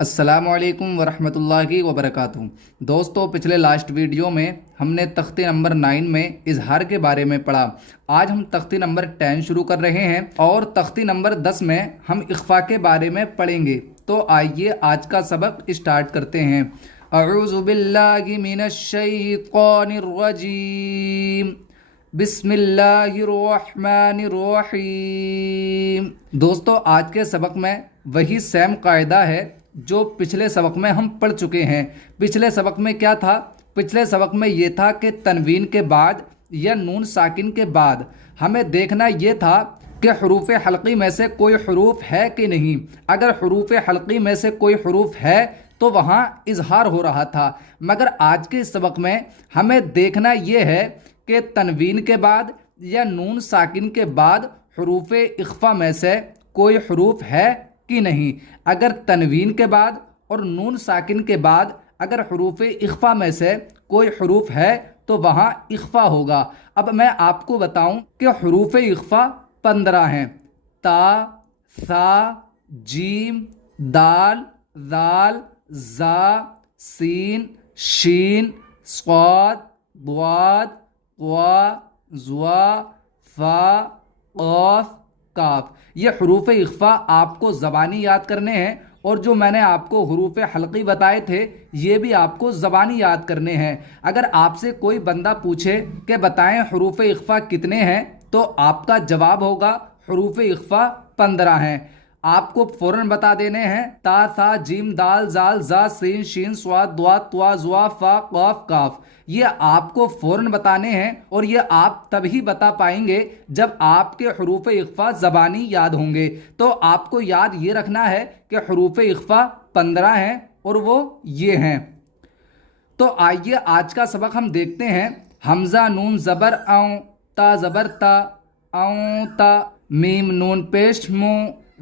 السلام علیکم ورحمۃ اللہ وبرکاتہ۔ دوستو، پچھلے لاسٹ ویڈیو میں ہم نے تختی نمبر 9 میں اظہار کے بارے میں پڑھا۔ آج ہم تختی نمبر 10 شروع کر رہے ہیں اور تختی نمبر 10 میں ہم اخفاء کے بارے میں پڑھیں گے۔ تو آئیے آج کا سبق اسٹارٹ کرتے ہیں۔ اعوذ باللہ من الشیطان الرجیم، بسم اللہ الرحمن الرحیم۔ دوستو، آج کے سبق میں وہی سیم قاعدہ ہے جو پچھلے سبق میں ہم پڑھ چکے ہیں۔ پچھلے سبق میں کیا تھا؟ پچھلے سبق میں یہ تھا کہ تنوین کے بعد یا نون ساکن کے بعد ہمیں دیکھنا یہ تھا کہ حروف حلقی میں سے کوئی حروف ہے کہ نہیں۔ اگر حروف حلقی میں سے کوئی حروف ہے تو وہاں اظہار ہو رہا تھا، مگر آج کے سبق میں ہمیں دیکھنا یہ ہے کہ تنوین کے بعد یا نون ساکن کے بعد حروف اخفاء میں سے کوئی حروف ہے کہ نہیں۔ اگر تنوین کے بعد اور نون ساکن کے بعد اگر حروف اخفاء میں سے کوئی حروف ہے تو وہاں اخفاء ہوگا۔ اب میں آپ کو بتاؤں کہ حروف اخفاء 15 ہیں۔ تا، ثا، جیم، دال، ذال، زا، سین، شین، صاد، ضاد، طا، ظا، فا، قاف، کاف۔ یہ حروف اخفاء آپ کو زبانی یاد کرنے ہیں، اور جو میں نے آپ کو حروف حلقی بتائے تھے یہ بھی آپ کو زبانی یاد کرنے ہیں۔ اگر آپ سے کوئی بندہ پوچھے کہ بتائیں حروف اخفاء کتنے ہیں تو آپ کا جواب ہوگا حروف اخفاء 15 ہیں۔ آپ کو فوراً بتا دینے ہیں تا، ثا، جیم، دال، زال، زا، سین، شین، صاد، ضاد، طا، ظا، فا، قاف، کاف۔ یہ آپ کو فوراً بتانے ہیں، اور یہ آپ تبھی بتا پائیں گے جب آپ کے حروف اخفاء زبانی یاد ہوں گے۔ تو آپ کو یاد یہ رکھنا ہے کہ حروف اخفاء 15 ہیں اور وہ یہ ہیں۔ تو آئیے آج کا سبق ہم دیکھتے ہیں۔ حمزہ نون زبر اوں، تا زبر تا، اوں تا، میم نون پیش مو،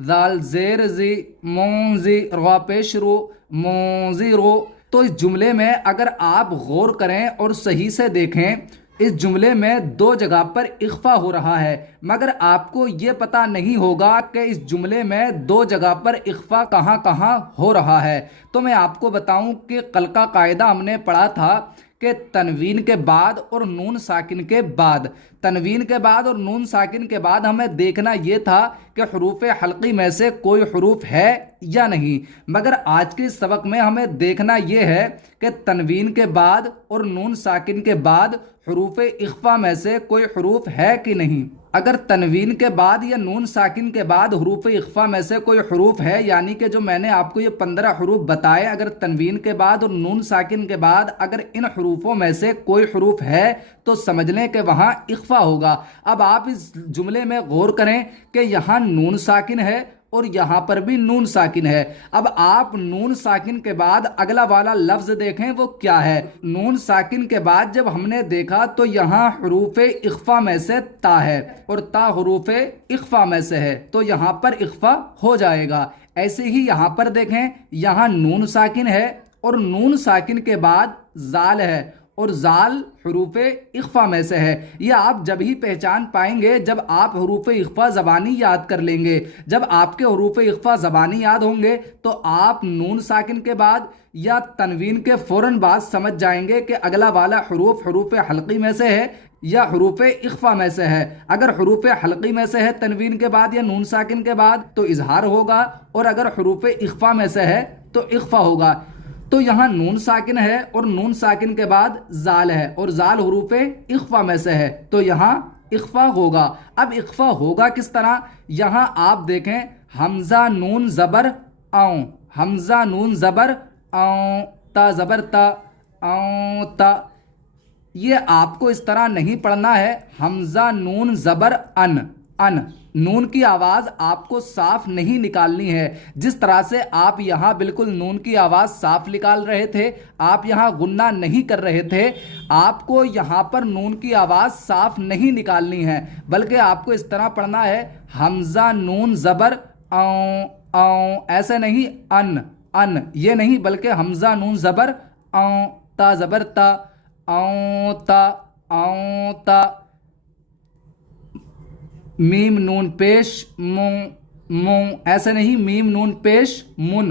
ذال زیر زی، مون زی، را پیش رو، مونزی رو۔ تو اس جملے میں اگر آپ غور کریں اور صحیح سے دیکھیں، اس جملے میں 2 جگہ پر اخفاء ہو رہا ہے، مگر آپ کو یہ پتہ نہیں ہوگا کہ اس جملے میں 2 جگہ پر اخفاء کہاں کہاں ہو رہا ہے۔ تو میں آپ کو بتاؤں کہ کل کا قاعدہ ہم نے پڑھا تھا کہ تنوین کے بعد اور نون ساکن کے بعد، تنوین کے بعد اور نون ساکن کے بعد ہمیں دیکھنا یہ تھا کہ حروف حلقی میں سے کوئی حروف ہے یا نہیں، مگر آج کے سبق میں ہمیں دیکھنا یہ ہے کہ تنوین کے بعد اور نون ساکن کے بعد حروف اخفاء میں سے کوئی حروف ہے کہ نہیں۔ اگر تنوین کے بعد یا نون ساکن کے بعد حروف اخفاء میں سے کوئی حروف ہے، یعنی کہ جو میں نے آپ کو یہ 15 حروف بتائے، اگر تنوین کے بعد اور نون ساکن کے بعد اگر ان حروفوں میں سے کوئی حروف ہے تو سمجھ لیں کہ وہاں اخفاء ہوگا۔ اب آپ اس جملے میں غور کریں کہ یہاں نون ساکن ہے اور یہاں پر بھی نون ساکن ہے۔ اب آپ نون ساکن کے بعد اگلا والا لفظ دیکھیں وہ کیا ہے۔ نون ساکن کے بعد جب ہم نے دیکھا تو یہاں حروف اخفاء میں سے تا ہے، اور تا حروف اخفاء میں سے ہے تو یہاں پر اخفاء ہو جائے گا۔ ایسے ہی یہاں پر دیکھیں، یہاں نون ساکن ہے اور نون ساکن کے بعد زال ہے، اور زال حروف اخفاء میں سے ہے۔ یہ آپ جب ہی پہچان پائیں گے جب آپ حروف اخفاء زبانی یاد کر لیں گے۔ جب آپ کے حروف اخفاء زبانی یاد ہوں گے تو آپ نون ساکن کے بعد یا تنوین کے فوراً بعد سمجھ جائیں گے کہ اگلا والا حروف حلقی میں سے ہے یا حروف اخفاء میں سے ہے۔ اگر حروف حلقی میں سے ہے تنوین کے بعد یا نون ساکن کے بعد تو اظہار ہوگا، اور اگر حروف اخفاء میں سے ہے تو اخفاء ہوگا۔ تو یہاں نون ساکن ہے اور نون ساکن کے بعد زال ہے، اور زال حروف اخفاء میں سے ہے تو یہاں اخفاء ہوگا۔ اب اخفاء ہوگا کس طرح؟ یہاں آپ دیکھیں، حمزہ نون زبر اوں، حمزہ نون زبر اوں، تا زبر تا، اوں تا۔ یہ آپ کو اس طرح نہیں پڑھنا ہے۔ حمزہ نون زبر ان، ان، نون کی آواز آپ کو صاف نہیں نکالنی ہے۔ جس طرح سے آپ یہاں بالکل نون کی آواز صاف نکال رہے تھے، آپ یہاں غنہ نہیں کر رہے تھے، آپ کو یہاں پر نون کی آواز صاف نہیں نکالنی ہے، بلکہ آپ کو اس طرح پڑھنا ہے حمزہ نون زبر اوں، اوں، ایسے نہیں ان، ان، یہ نہیں، بلکہ حمزہ نون زبر اوں، تا زبر تا، اوں تا، اوں تا، میم نون پیش مون، مون، ایسے نہیں، میم نون پیش من،